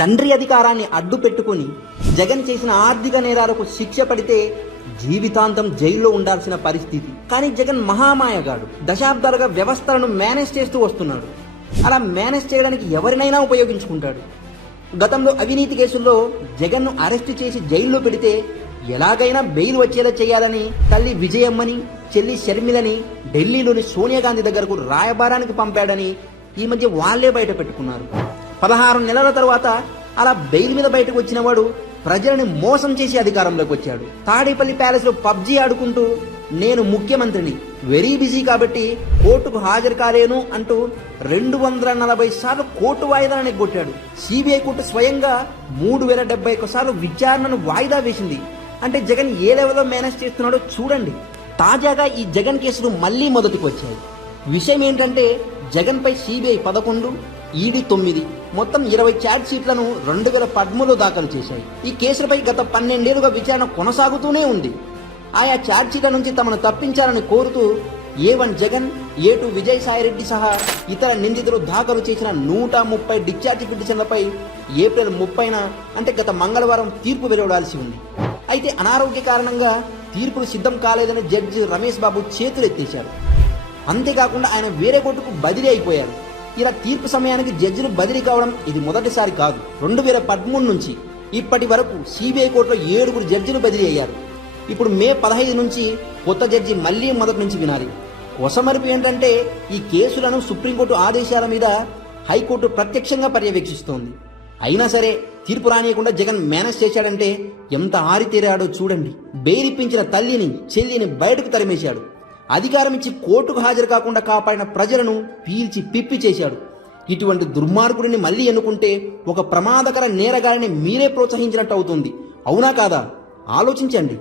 తండ్రి అధికారాన్ని అడ్డు పెట్టుకుని జగన్ చేసిన ఆర్థిక నేరాలకు శిక్ష పడితే జీవితాంతం జైల్లో ఉండాల్సిన పరిస్థితి. కానీ జగన్ మహామాయగాడు. దశాబ్దాలుగా వ్యవస్థలను మేనేజ్ చేస్తూ వస్తున్నాడు. అలా మేనేజ్ చేయడానికి ఎవరినైనా ఉపయోగించుకుంటాడు. గతంలో అవినీతి కేసుల్లో జగన్ను అరెస్టు చేసి జైల్లో పెడితే ఎలాగైనా బెయిల్ వచ్చేలా చేయాలని తల్లి విజయమ్మని, చెల్లి షర్మిలని ఢిల్లీలోని సోనియా గాంధీ దగ్గరకు రాయబారానికి పంపాడని ఈ మధ్య వాళ్లే బయట పెట్టుకున్నారు. 16 నెలల తర్వాత అలా బెయిల్ మీద బయటకు వచ్చిన వాడు ప్రజలని మోసం చేసి అధికారంలోకి వచ్చాడు. తాడేపల్లి ప్యాలెస్ లో పబ్జీ ఆడుకుంటూ నేను ముఖ్యమంత్రిని, వెరీ బిజీ కాబట్టి కోర్టుకు హాజరు కాలేను అంటూ 240 సార్లు కోర్టు వాయిదాలను ఎగ్గొట్టాడు. సిబిఐ కోర్టు స్వయంగా 3071 సార్లు విచారణను వాయిదా వేసింది. అంటే జగన్ ఏ లెవెల్లో మేనేజ్ చేస్తున్నాడో చూడండి. తాజాగా ఈ జగన్ కేసులు మళ్లీ మొదటికి వచ్చాయి. విషయం ఏంటంటే జగన్ పై సిబిఐ 11, ఈడీ 9, మొత్తం 20 ఛార్జ్ షీట్లను 2013లో దాఖలు చేశాయి. ఈ కేసులపై గత 12 ఏళ్లుగా విచారణ కొనసాగుతూనే ఉంది. ఆయా ఛార్జ్ షీట్ల నుంచి తమను తప్పించాలని కోరుతూ A1 జగన్, A2 విజయసాయిరెడ్డి సహా ఇతర నిందితులు దాఖలు చేసిన 130 డిశ్చార్జ్ పిటిషన్లపై ఏప్రిల్ 30న అంటే గత మంగళవారం తీర్పు వెలువడాల్సి ఉంది. అయితే అనారోగ్య కారణంగా తీర్పులు సిద్ధం కాలేదని జడ్జి రమేష్ బాబు చేతులెత్తేశారు. అంతేకాకుండా ఆయన వేరే కోర్టుకు బదిలీ అయిపోయారు. ఇలా తీర్పు సమయానికి జడ్జిలు బదిలీ కావడం ఇది మొదటిసారి కాదు. 2013 నుంచి ఇప్పటి వరకు సిబిఐ కోర్టులో 7 జడ్జిలు బదిలీ అయ్యారు. ఇప్పుడు మే 15 నుంచి కొత్త జడ్జి మళ్లీ మొదటి నుంచి వినాలి. కొసమరుపు ఏంటంటే ఈ కేసులను సుప్రీంకోర్టు ఆదేశాల మీద హైకోర్టు ప్రత్యక్షంగా పర్యవేక్షిస్తోంది. అయినా సరే తీర్పు రానియకుండా జగన్ మేనేజ్ చేశాడంటే ఎంత ఆరితేరాడో చూడండి. బెయిల్ ఇప్పించిన తల్లిని, చెల్లిని బయటకు తరిమేశాడు. అధికారం ఇచ్చి కోర్టుకు హాజరు కాకుండా కాపాడిన ప్రజలను పీల్చి పిప్పి చేశాడు. ఇటువంటి దుర్మార్గుడిని మళ్లీ ఎన్నుకుంటే ఒక ప్రమాదకర నేరగారిని మీరే ప్రోత్సహించినట్టు అవుతుంది. అవునా కాదా? ఆలోచించండి.